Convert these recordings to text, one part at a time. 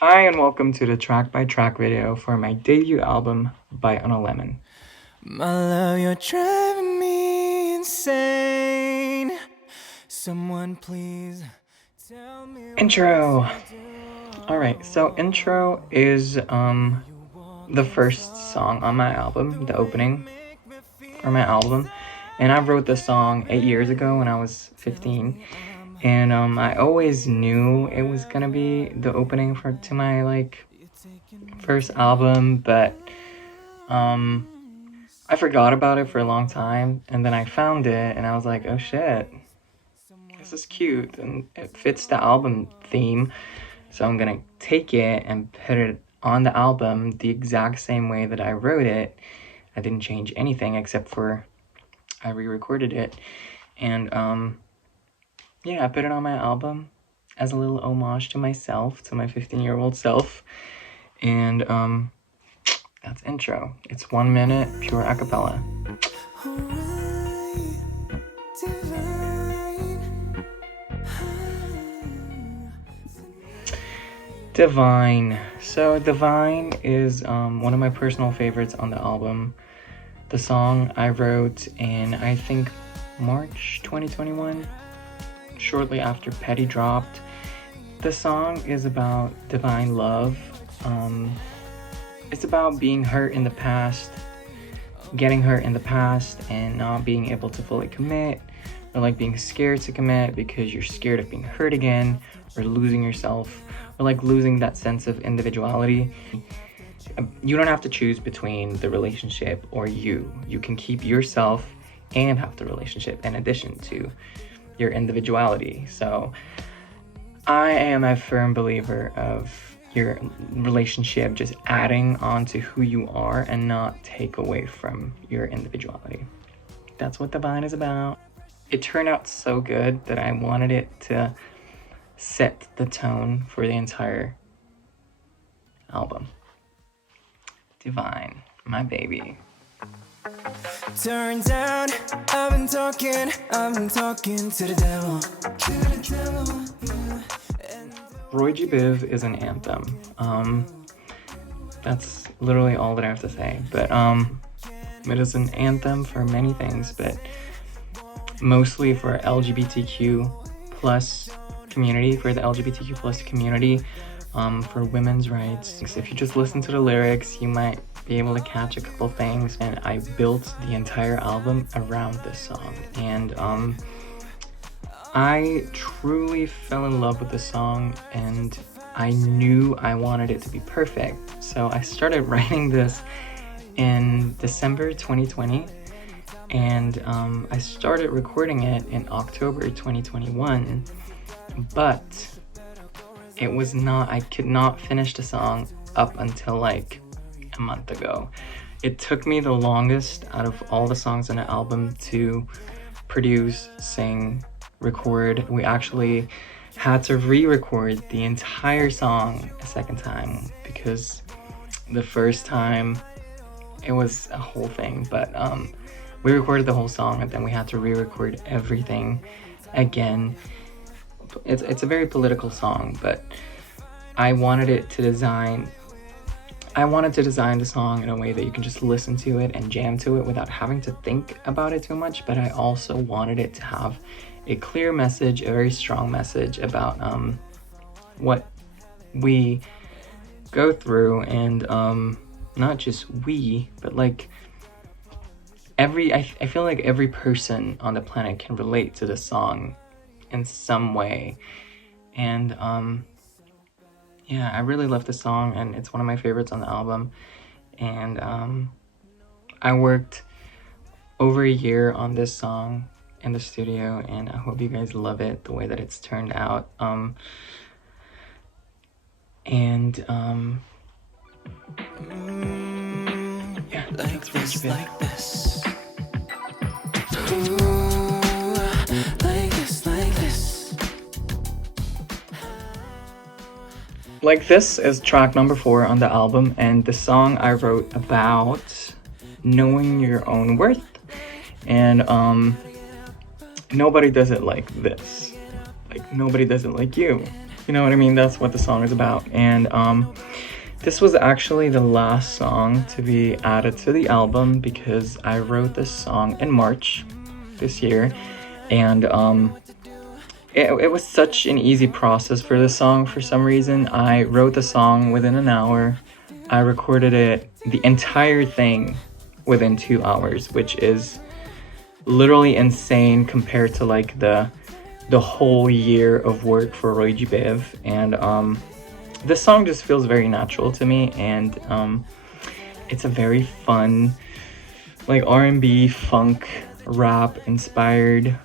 Hi and welcome to the track by track video for my debut album by On a Lemon. My love, you're driving me insane. Someone please tell me Intro! what to do. Alright, so intro is the first song on my album, the opening for my album. And I wrote this song 8 years ago when I was 15. And I always knew it was gonna be the opening to my first album, but I forgot about it for a long time, and then I found it and I was like, oh shit, this is cute and it fits the album theme. So I'm gonna take it and put it on the album the exact same way that I wrote it. I didn't change anything except for I re-recorded it. And yeah, I put it on my album as a little homage to myself, to my 15-year-old self. And that's intro. It's 1 minute, pure a cappella. Alright, divine. Divine. So Divine is one of my personal favorites on the album. The song I wrote in, I think, March 2021, shortly after Petty dropped. The song is about divine love. It's about being hurt in the past, getting hurt in the past, and not being able to fully commit, or like being scared to commit because you're scared of being hurt again, or losing yourself, or like losing that sense of individuality. You don't have to choose between the relationship or you. You can keep yourself and have the relationship in addition to your individuality. So I am a firm believer of your relationship just adding on to who you are and not take away from your individuality. That's what Divine is about. It turned out so good that I wanted it to set the tone for the entire album. Divine, my baby. Turns out I've been talking to the devil. Roy G. Biv is an anthem. That's literally all that I have to say. But it is an anthem for many things, but mostly for LGBTQ plus community, for the LGBTQ plus community, for women's rights. If you just listen to the lyrics, you might be able to catch a couple things. And I built the entire album around this song. And I truly fell in love with the song, and I knew I wanted it to be perfect. So I started writing this in December 2020, and I started recording it in October 2021, but it was not, I could not finish the song up until like a month ago. It took me the longest out of all the songs on the album to produce, sing, record. We actually had to re-record the entire song a second time because the first time it was a whole thing, but we recorded the whole song and then we had to re-record everything again. It's a very political song, but I wanted to design the song in a way that you can just listen to it and jam to it without having to think about it too much, but I also wanted it to have a clear message, a very strong message about what we go through, and not just we, but like I feel like every person on the planet can relate to this song in some way. And yeah, I really love this song, and it's one of my favorites on the album. And I worked over a year on this song in the studio, and I hope you guys love it the way that it's turned out. Yeah, Like thanks this, for like this. Ooh, like this, like this. Like This is track number 4 on the album, and the song I wrote about knowing your own worth. And nobody does it like this. Like, nobody does it like you. You know what I mean? That's what the song is about. And this was actually the last song to be added to the album because I wrote this song in March this year, and it was such an easy process for this song for some reason. I wrote the song within an hour. I recorded it, the entire thing, within 2 hours, which is literally insane compared to like the whole year of work for Roy G. Biv. And this song just feels very natural to me, and it's a very fun, like R&B, funk, rap inspired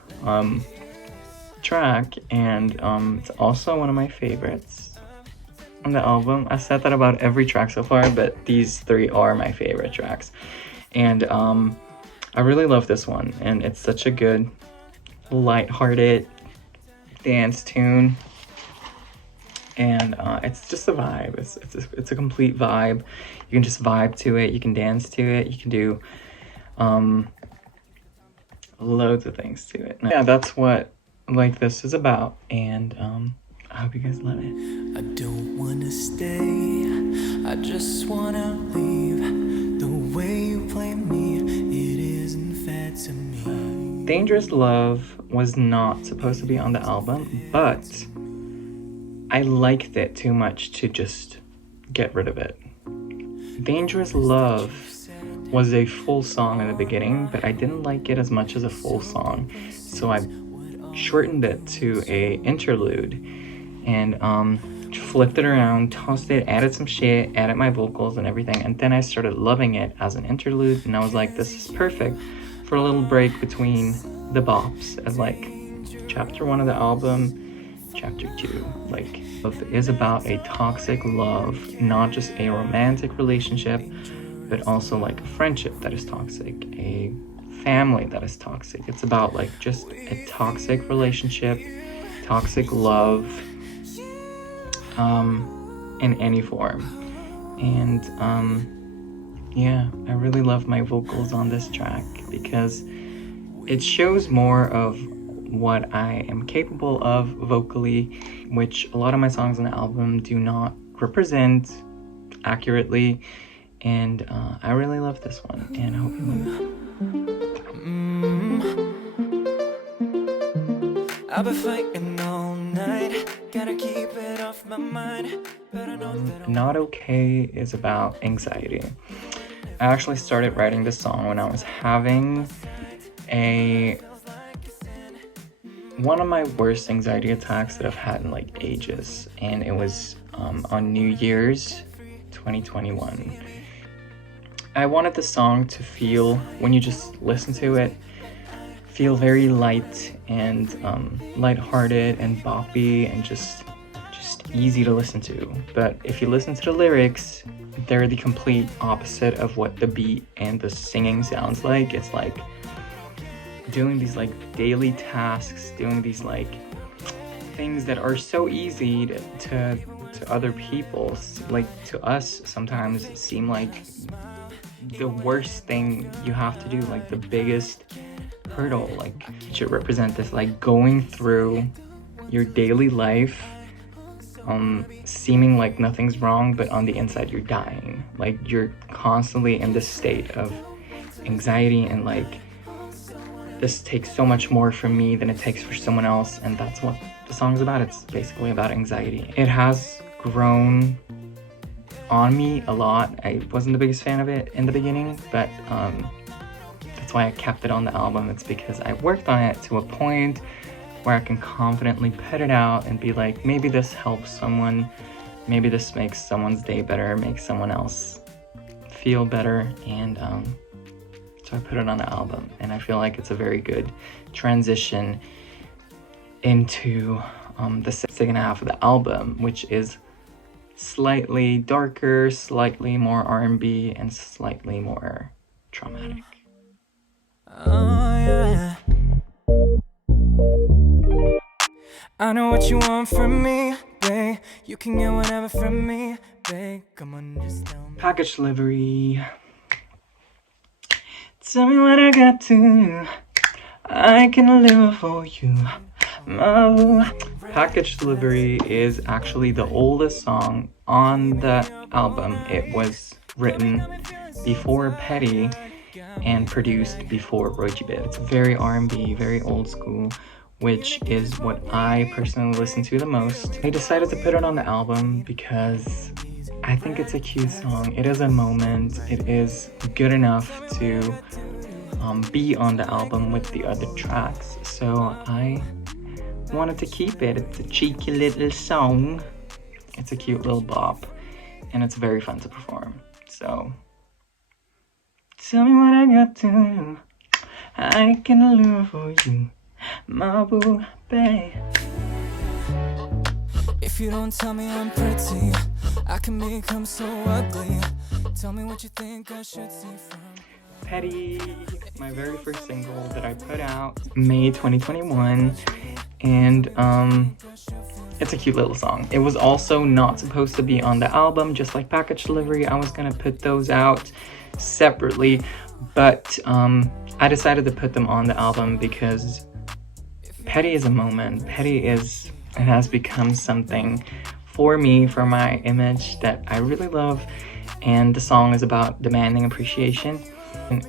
track, and it's also one of my favorites on the album. I said that about every track so far, but these 3 are my favorite tracks, and I really love this one, and it's such a good, light-hearted dance tune. And it's just a vibe. It's a complete vibe. You can just vibe to it. You can dance to it. You can do loads of things to it. Yeah, that's what like this is about. And I hope you guys love it. I don't wanna stay, I just wanna leave. The way you play me, it isn't fair to me. Dangerous Love was not supposed to be on the album, but I liked it too much to just get rid of it. Dangerous Love was a full song in the beginning, but I didn't like it as much as a full song, so I shortened it to a interlude and flipped it around, tossed it, added some shit, added my vocals and everything, and then I started loving it as an interlude, and I was like, this is perfect for a little break between the bops, as like chapter 1 of the album, chapter 2. Like, love is about a toxic love, not just a romantic relationship, but also like a friendship that is toxic, a family that is toxic. It's about like just a toxic relationship, toxic love, in any form. And yeah, I really love my vocals on this track because it shows more of what I am capable of vocally, which a lot of my songs on the album do not represent accurately, and I really love this one, and I hope you love it. I've been fighting all night, gotta keep it off my mind, but I know that Not Okay is about anxiety. I actually started writing this song when I was having one of my worst anxiety attacks that I've had in like ages, and it was on New Year's 2021. I wanted the song to feel, when you just listen to it, feel very light and lighthearted and boppy and just easy to listen to. But if you listen to the lyrics, they're the complete opposite of what the beat and the singing sounds like. It's like doing these like daily tasks, doing these like things that are so easy to other people, like to us sometimes seem like the worst thing you have to do, like the biggest hurdle. Like it should represent this like going through your daily life, seeming like nothing's wrong, but on the inside you're dying. Like you're constantly in this state of anxiety and like, this takes so much more from me than it takes for someone else, and that's what the song's about. It's basically about anxiety. It has grown on me a lot. I wasn't the biggest fan of it in the beginning, but that's why I kept it on the album. It's because I worked on it to a point where I can confidently put it out and be like, maybe this helps someone, maybe this makes someone's day better, makes someone else feel better, and so I put it on the album, and I feel like it's a very good transition into the second half of the album, which is slightly darker, slightly more R&B, and slightly more traumatic. oh yeah. I know what you want from me, babe. You can get whatever from me, babe. Come on, just tell me. Package delivery. Tell me what I got to do. I can live for you. Oh. Package Delivery is actually the oldest song on the album. It was written before Petty and produced before Roy G. Biv. It's very R&B, very old school, which is what I personally listen to the most. I decided to put it on the album because I think it's a cute song. It is a moment. It is good enough to be on the album with the other tracks. So I wanted to keep it. It's a cheeky little song. It's a cute little bop, and it's very fun to perform. So tell me what I got to do. I can live for you, my boo, babe. If you don't tell me I'm pretty, I can become so ugly. Tell me what you think I should see from Petty, my very first single that I put out May 2021, and it's a cute little song. It was also not supposed to be on the album, just like Package Delivery. I was gonna put those out separately, but I decided to put them on the album because Petty is a moment. Petty is, it has become something for me, for my image, that I really love, and the song is about demanding appreciation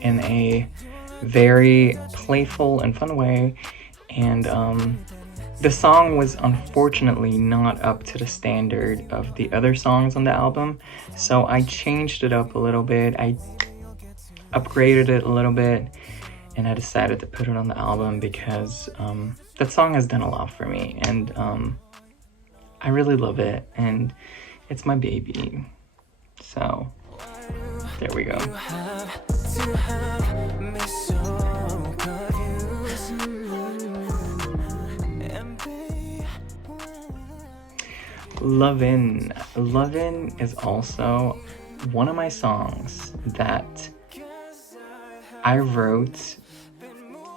in a very playful and fun way, and the song was unfortunately not up to the standard of the other songs on the album, so I changed it up a little bit. I upgraded it a little bit, and I decided to put it on the album because that song has done a lot for me, and I really love it, and it's my baby. So there we go. Lovin'. Lovin' is also one of my songs that I wrote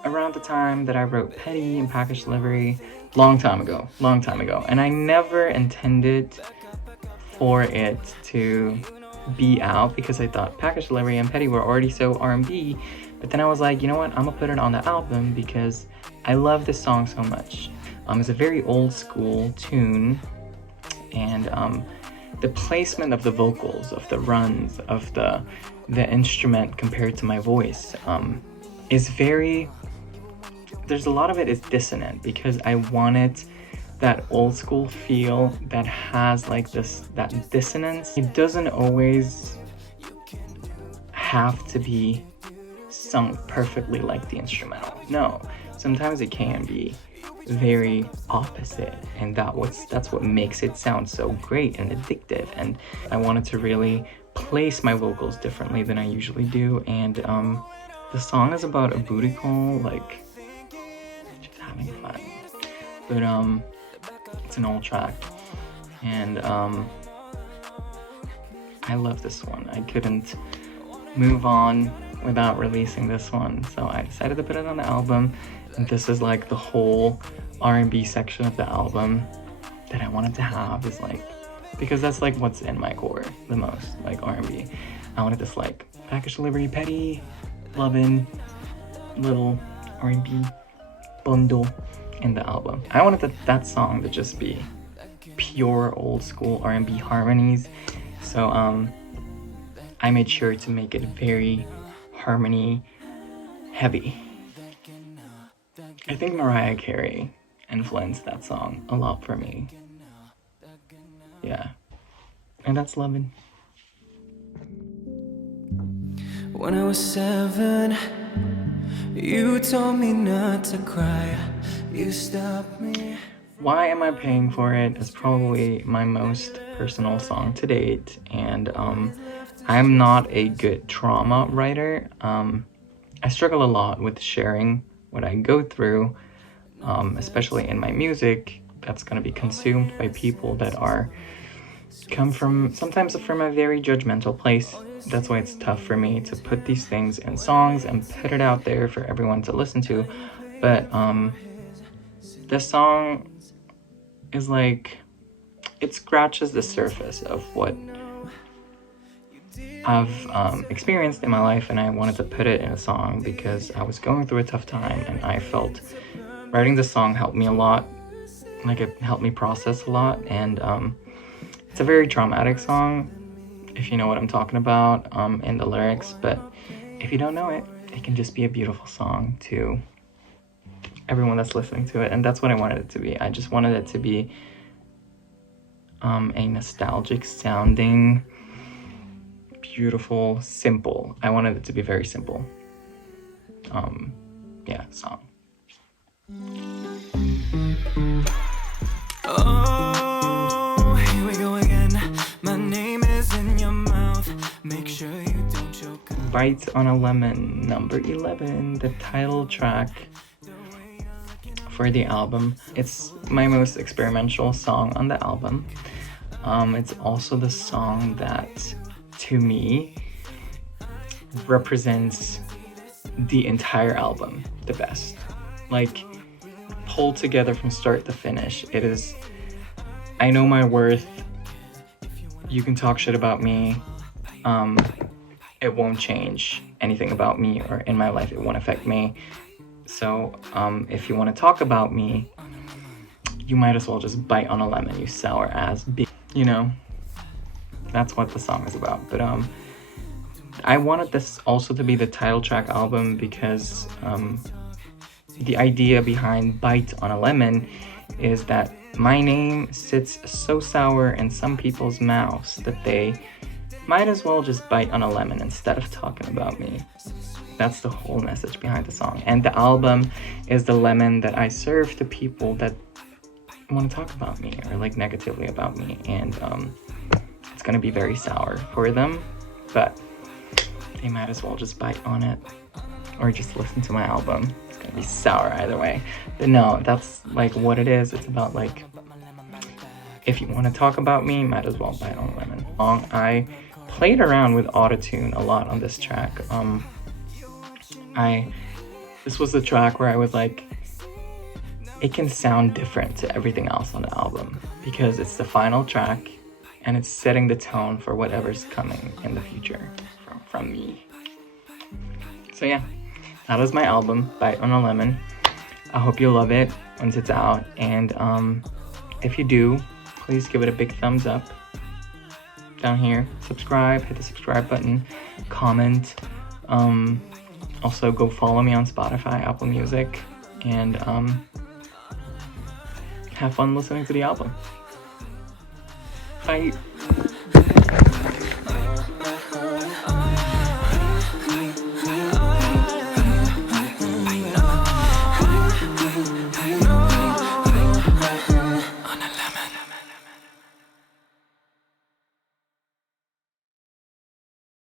around the time that I wrote Petty and Package Delivery, long time ago, and I never intended for it to be out because I thought Package Delivery and Petty were already so R&B, but then I was like, you know what, I'm gonna put it on the album because I love this song so much. It's a very old school tune, and the placement of the vocals, of the runs, of the instrument compared to my voice is very, there's a lot of it is dissonant because I wanted that old school feel that has like this, that dissonance. It doesn't always have to be sung perfectly like the instrumental. No, sometimes it can be very opposite, and that's what makes it sound so great and addictive. And I wanted to really place my vocals differently than I usually do, and the song is about a booty call, like just having fun, but it's an old track, and I love this one. I couldn't move on without releasing this one, so I decided to put it on the album. And this is like the whole R&B section of the album that I wanted to have, is like, because that's like what's in my core the most, like R&B. I wanted this like Package Delivery, Petty, Lovin', little R&B bundle in the album. I wanted that song to just be pure old school R&B harmonies, so I made sure to make it very harmony heavy. I think Mariah Carey influenced that song a lot for me. Yeah. And that's Lovin'. When I was 7, you told me not to cry. You stopped me. Why Am I Paying For It is probably my most personal song to date, and I'm not a good trauma writer. I struggle a lot with sharing what I go through, especially in my music that's going to be consumed by people that come from sometimes from a very judgmental place. That's why it's tough for me to put these things in songs and put it out there for everyone to listen to. But this song is like, it scratches the surface of what I've experienced in my life, and I wanted to put it in a song because I was going through a tough time, and I felt writing this song helped me a lot like it helped me process a lot, and it's a very traumatic song, if you know what I'm talking about, in the lyrics, but if you don't know it, it can just be a beautiful song to everyone that's listening to it, and that's what I wanted it to be. I just wanted it to be a nostalgic sounding, beautiful, simple. I wanted it to be very simple. Yeah, song. Oh, here we go again. My name is in your mouth. Make sure you don't choke on. Bite on a Lemon, number 11, the title track for the album. It's my most experimental song on the album. It's also the song that, to me, represents the entire album the best. Like, pulled together from start to finish. It is, I know my worth. You can talk shit about me. It won't change anything about me or in my life. It won't affect me. So if you want to talk about me, you might as well just bite on a lemon, you sour ass bitch. You know, that's what the song is about. But I wanted this also to be the title track album because the idea behind Bite on a Lemon is that my name sits so sour in some people's mouths that they might as well just bite on a lemon instead of talking about me. That's the whole message behind the song. And the album is the lemon that I serve to people that want to talk about me or like negatively about me. And it's going to be very sour for them, but they might as well just bite on it or just listen to my album. It's going to be sour either way. But no, that's like what it is. It's about like, if you want to talk about me, might as well bite on a lemon. I played around with autotune a lot on this track. This was the track where I was like, it can sound different to everything else on the album because it's the final track and it's setting the tone for whatever's coming in the future from me. So yeah, that was my album, Bite on a Lemon. I hope you love it once it's out, and if you do, please give it a big thumbs up down here. Subscribe, hit the subscribe button, comment. Also go follow me on Spotify, Apple Music, and have fun listening to the album. Bye.